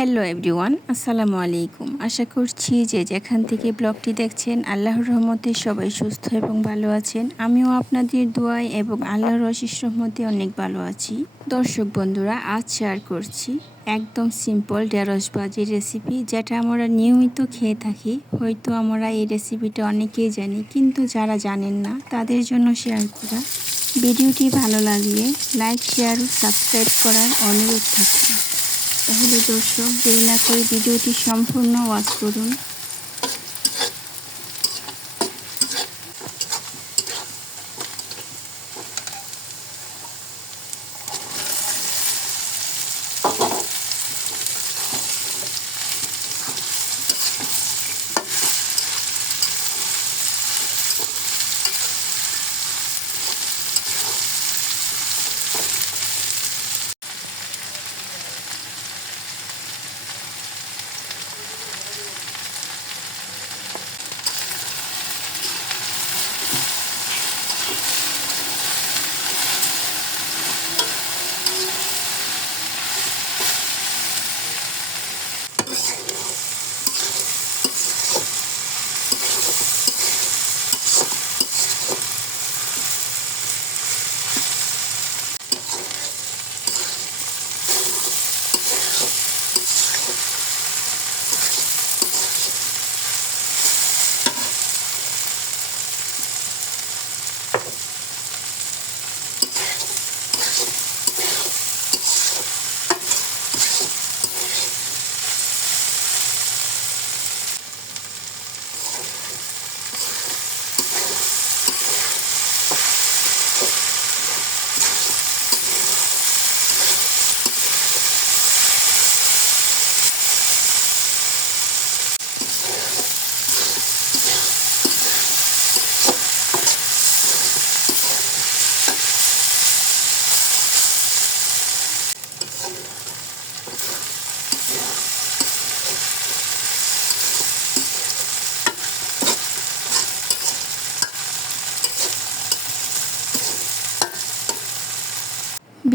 Hello everyone আসসালামু আলাইকুম আশা করছি যে যেখান থেকে ব্লগটি দেখছেন, আল্লাহর রহমতে সবাই সুস্থ এবং ভালো আছেন। আমিও আপনাদের দোয়ায় এবং আল্লাহর অশিস রহমতে অনেক ভালো আছি। দর্শক বন্ধুরা, আজ শেয়ার করছি একদম সিম্পল ঢেঁড়স ভাজির রেসিপি যেটা আমরা নিয়মিত খেয়ে থাকি। হয়তো আমরা এই রেসিপিটা অনেকেই জানি, কিন্তু যারা জানেন না, তাদের জন্য শেয়ার করা। ভিডিওটি ভালো লাগলে লাইক শেয়ার সাবস্ক্রাইব করার অনুরোধ থাকবে। তাহলে দর্শক দেরি না করে ভিডিওটি সম্পূর্ণ ওয়াচ করুন।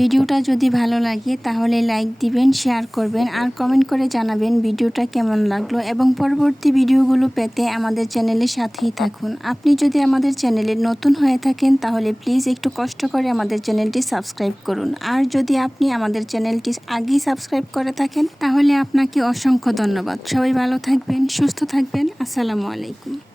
ভিডিওটা যদি ভালো লাগে, তাহলে লাইক দিবেন, শেয়ার করবেন আর কমেন্ট করে জানাবেন ভিডিওটা কেমন লাগল এবং পরবর্তী ভিডিওগুলো পেতে আমাদের চ্যানেলের সাথেই থাকুন। আপনি যদি আমাদের চ্যানেলে নতুন হয়ে থাকেন, তাহলে প্লিজ একটু কষ্ট করে আমাদের চ্যানেলটি সাবস্ক্রাইব করুন। আর যদি আপনি আমাদের চ্যানেলটি আগেই সাবস্ক্রাইব করে থাকেন, তাহলে আপনাকে অসংখ্য ধন্যবাদ। সবাই ভালো থাকবেন, সুস্থ থাকবেন। আসসালামু আলাইকুম।